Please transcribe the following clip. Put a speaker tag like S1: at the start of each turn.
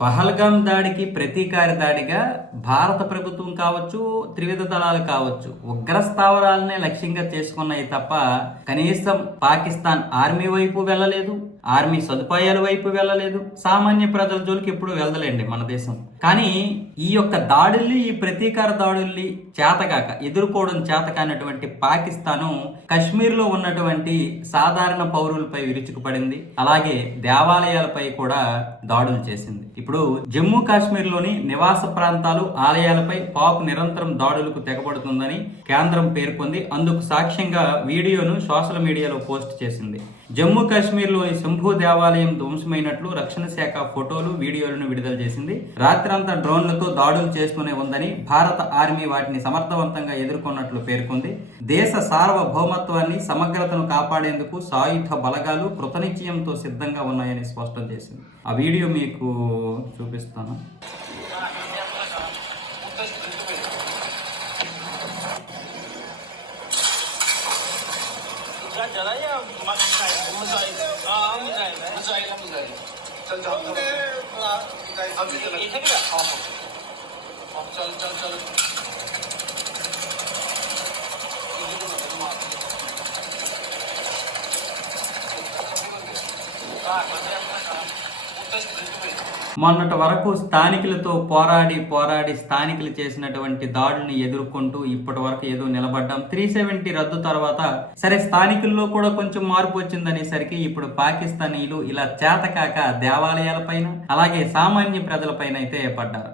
S1: పహల్గాం దాడికి ప్రతీకార దాడిగా భారత ప్రభుత్వం కావచ్చు త్రివిధ దళాలు కావచ్చు ఉగ్ర స్థావరాలనే లక్ష్యంగా చేసుకున్నాయి తప్ప కనీసం పాకిస్తాన్ ఆర్మీ వైపు వెళ్ళలేదు ఆర్మీ సదుపాయాల వైపు వెళ్ళలేదు సామాన్య ప్రజల జోలికి ఎప్పుడు వెళ్ళలేండి మన దేశం. కానీ ఈ యొక్క దాడుల్ని ఈ ప్రతీకార దాడుల్ని చేతగాక ఎదుర్కోవడం చేతకానటువంటి పాకిస్తాను కశ్మీర్లో ఉన్నటువంటి సాధారణ పౌరులపై విరుచుకుపడింది. అలాగే దేవాలయాలపై కూడా దాడులు చేసింది. ఇప్పుడు జమ్మూ కాశ్మీర్లోని నివాస ప్రాంతాలు ఆలయాలపై పాక్ నిరంతరం దాడులకు తెగబడుతుందని కేంద్రం పేర్కొంది. అందుకు సాక్ష్యంగా వీడియోను సోషల్ మీడియాలో పోస్ట్ చేసింది. జమ్మూ కాశ్మీర్లోని శంభు దేవాలయం ధ్వంసమైనట్లు రక్షణ శాఖ ఫోటోలు వీడియోలను విడుదల చేసింది. రాత్రంతా డ్రోన్లతో దాడులు చేస్తూనే ఉందని భారత ఆర్మీ వాటిని సమర్థవంతంగా ఎదుర్కొన్నట్లు పేర్కొంది. దేశ సార్వభౌమత్వాన్ని సమగ్రతను కాపాడేందుకు సాయుధ బలగాలు కృతనిశ్చయంతో సిద్ధంగా ఉన్నాయని స్పష్టం చేసింది. ఆ వీడియో మీకు చూపిస్తాను
S2: क्या चला या मिसाइल मिसाइल हाँ मिसाइल है
S3: मिसाइल है मिसाइल चल चल हम हम चल
S1: మొన్నటి వరకు స్థానికులతో పోరాడి పోరాడి స్థానికులు చేసినటువంటి దాడులను ఎదుర్కొంటూ ఇప్పటి వరకు ఏదో నిలబడ్డాం. త్రీ సెవెంటీ రద్దు తర్వాత సరే స్థానికుల్లో కూడా కొంచెం మార్పు వచ్చిందనేసరికి ఇప్పుడు పాకిస్తానీలు ఇలా చేతకాక దేవాలయాలపైన అలాగే సామాన్య ప్రజలపైన అయితే పడ్డారు.